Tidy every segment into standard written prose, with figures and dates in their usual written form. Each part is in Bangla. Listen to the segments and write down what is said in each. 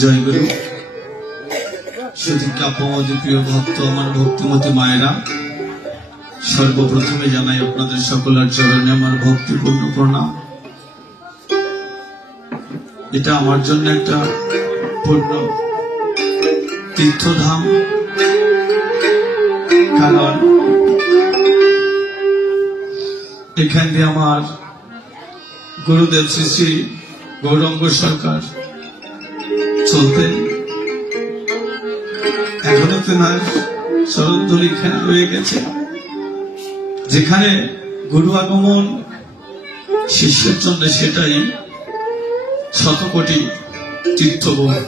জয় গুরু। সুধিকাপদ প্রিয় ভক্ত, আমার ভক্তিমতী মায়েরা, সর্বপ্রথমে জানাই আপনাদের সকলের চরণে আমার ভক্তিপূর্ণ প্রণাম। এটা আমার জন্য একটা পূর্ণ তীর্থধাম, কারণ এখান দিয়ে আমার গুরুদেব শ্রী শ্রী গৌরাঙ্গ সরকার চলতেন। এখনো তেনার চরণধূলি এখানে রয়ে গেছে। যেখানে গুরু আগমন শিষ্যের জন্য সেটাই শতকোটি তীর্থভূমি।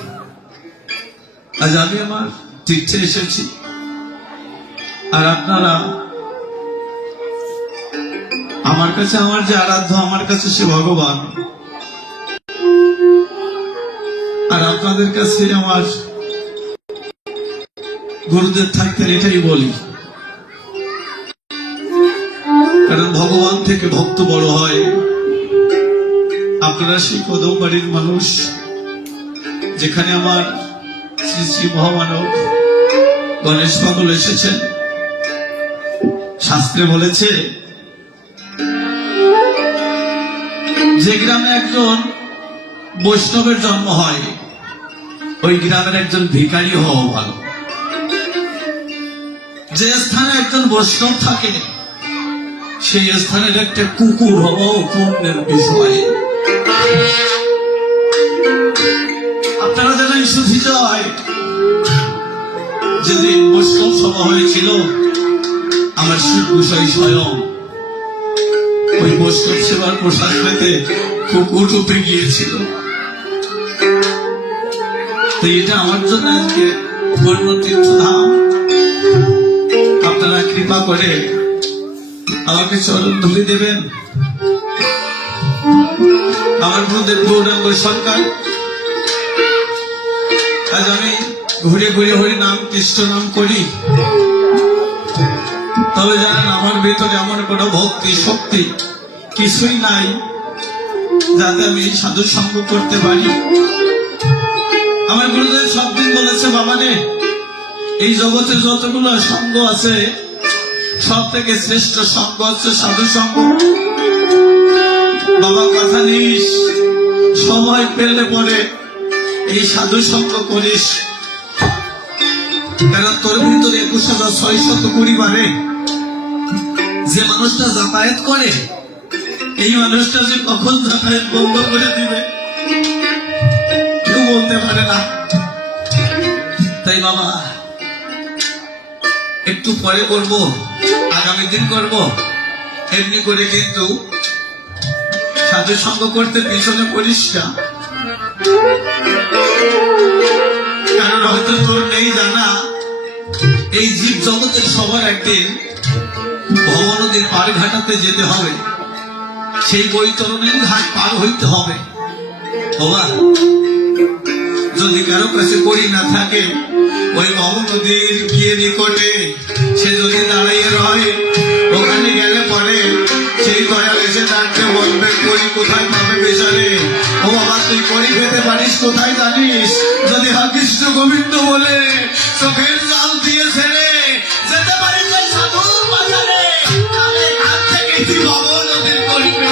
আজ আমি আমার তীর্থে এসেছি, আর আপনারা আমার কাছে, আমার যে আরাধ্য, আমার কাছে সে ভগবান, আর আপনাদের কাছে আমার গুরুদেব থাকতেন, এটাই বলি। কারণ ভগবান থেকে ভক্ত বড় হয়। আপনারা সেই কদম বাড়ির মানুষ, যেখানে আমার শ্রী শ্রী মহামানব গণেশ পাগল এসেছেন। শাস্ত্রে বলেছে যে গ্রামে একজন বৈষ্ণবের জন্ম হয়, ওই গ্রামের একজন ভিখারি হওয়া ভালো। যে স্থানে একজন বৈষ্ণব থাকে, সেই স্থানের একটা কুকুর হওয়াও পুণ্যের বিষয়। আপনারা জানেন সুধী জয়, যেদিন বৈষ্ণব সভা হয়েছিল, আমার শিব গোসাই স্বয়ং ওই বৈষ্ণব সেবার প্রসাদ পেতে কুকুর উপরে গিয়েছিল। তো এটা আমার জন্য আজকে পূর্ণ তীর্থধাম। আপনারা কৃপা করে আমাকে চরণ ধুলি দেবেন। আমার গুরুদেব গৌরাঙ্গ সরকার, আজ আমি ঘুরে ঘুরে হরি নাম কৃষ্ণ নাম করি। তবে জানেন, আমার ভেতরে এমন কোনো ভক্তি শক্তি কিছুই নাই যাতে আমি সাধু সঙ্গ করতে পারি। আমার গুরুদেব সবদিন বলেছে, বাবা রে, এই জগতে যতগুলো সঙ্গ আছে, সব থেকে শ্রেষ্ঠ সঙ্গ হচ্ছে সাধু সঙ্গ। বাবা কথা নিস, সময় পেলে পরে এই সাধু সঙ্গ করিস। কারণ তোর ভিতরে 21,620 বারে যে মানুষটা যাতায়াত করে, এই মানুষটা যে কখন যাতায়াত বন্ধ করে দিবে কেউ বলতে পারে না। তাই বাবা, একটু পরে করব, আগামী দিন করব, এমনি করে কিন্তু সাধু সঙ্গ করতে পিছনে করিস না। কারণ হয়তো তোর নেই জানা, এই জীব জগতের সবার একদিন ভব নদীর পার ঘাটাতে যেতে হবে, সেই বৈতরণের ঘাট পার হইতে হবে। বাবা, যদি কারো কাছে করি না থাকে, ওই ভব নদীর গিয়ে নিকটে সে যদি দাঁড়াইয়ে রয়, ওখানে গেলে পরে সেই দয়াল এসে তাকে বলবে, করি কোথায় পাবে বেচারে। ও বাবা, তুই করি পেতে পারিস কোথায় জানিস? যদি হা কৃষ্ণ গোবিন্দ বলে চোখের জল দিয়ে ছেড়ে যেতে পারিস সাধুর বাজারে, এখান থেকে এই ভবনদের করিবে।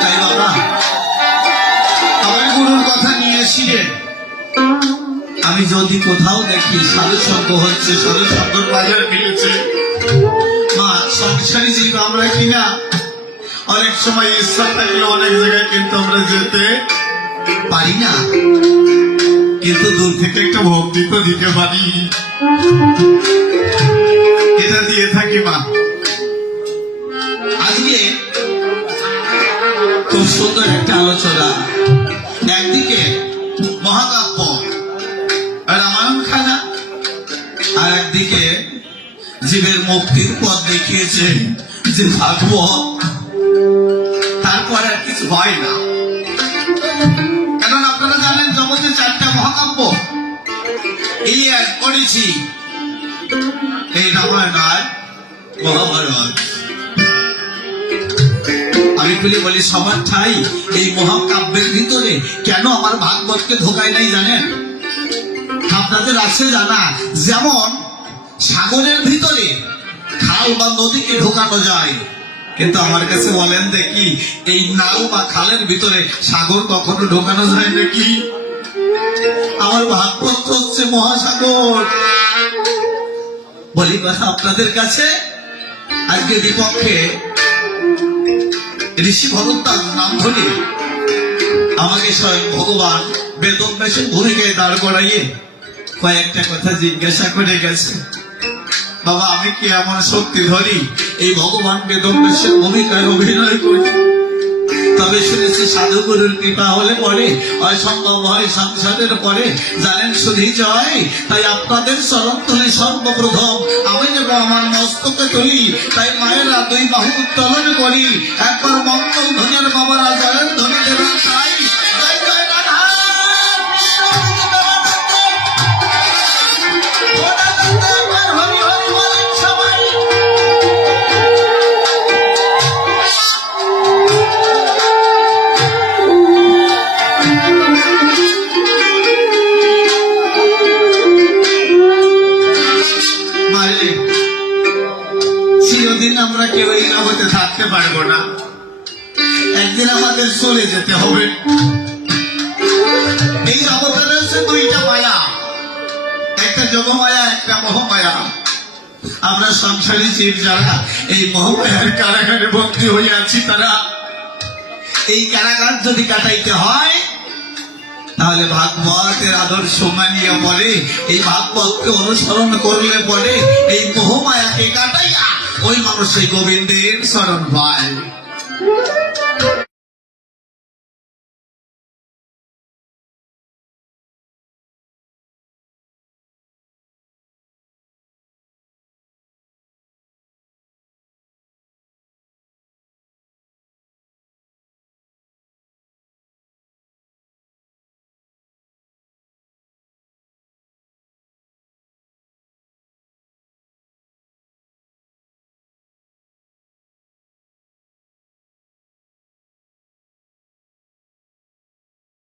তাই বাবা আমার গুরুর কথা নিয়ে এসিলেন। আমি যদি কোথাও দেখি সাধু সঙ্গ হচ্ছে, সাধু সঙ্গর বাজার মিলেছে, মা সংসারী জীব আমরা কিনা অনেক সময় ইচ্ছা থাকলে অনেক জায়গায় কিন্তু আমরা যেতে পারি না, কিন্তু দূর থেকে একটা ভক্তি তো দিতে পারি, এটা দিয়ে থাকি মা। আজকে খুব সুন্দর একটা আলোচনা, একদিকে মহাকাব্য রামায়ণ খানা, আর একদিকে জীবের মুক্তির পথ দেখিয়েছে যে ভাগবত, তারপর আর কিছু হয় না। কারণ আপনারা জানেন জগতে 4টা মহাকাব্য ইলিয়াস পড়েছি, এই রামায়ণ আর মহাভারত। আমি বলি সবার ঠাই এই মহাকাব্যের ভিতরে, কেন আমার ভাগবতকে ঢোকায় নাই জানেন? আপনাদের আছে জানা, যেমন সাগরের ভিতরে খাল বা নদীকে ঢোকানো যায়, কিন্তু আমার কাছে বলেন দেখি এই নাল বা খালের ভিতরে সাগর কখনো ঢোকানো যায় নাকি? আমার ভাগবত হচ্ছে মহাসাগর। বলি কথা আপনাদের কাছে, আজকে বিপক্ষে ঋষি ভরদ্বাজ নাম ধরে আমাকে স্বয়ং ভগবান বেদব্যাসের ভূমিকায় দাঁড় করাইয়ে কয়েকটা কথা জিজ্ঞাসা করে গেছে। বাবা আমি কি এমন শক্তি ধরি এই ভগবান বেদব্যাসের ভূমিকায় অভিনয় করি? তবে শুনেছি সাধুগুরুর কৃপা হলে পরে অসম্ভব হয় সংসারের পরে, জানেন শুধু জয়। তাই আপনাদের চরণ তুলি সর্বপ্রথম আমি যেন আমার মস্তকে তুলি, তাই মায়েরা 2 বাহু উত্তোলন করি, একবার মঙ্গল ধ্বনির বাবারা জয়ের ধ্বনি দেবেন। তাই জয় জয় রাধা হরি হরি বলেন সবাই। চিরদিন আমরা কেউ এই জগতে থাকতে পারবো না, একদিন আমাদের চলে যেতে হবে। এই জগতে রয়েছে 2টা মায়া, একটা যোগমায়া একটা মোহমায়া। আমরা সংসারী জীব যারা এই মোহমায়ার কারাগারে বন্দী হয়ে আছি, তারা এই কারাগার যদি কাটাইতে হয় তাহলে ভাগবতের আদর্শ মানিয়ে পড়ে, এই ভাগবতকে অনুসরণ করলে পরে এই মোহমায়াকে কাটাইয়া ওই মানুষ এই গোবিন্দের শরণ পায়।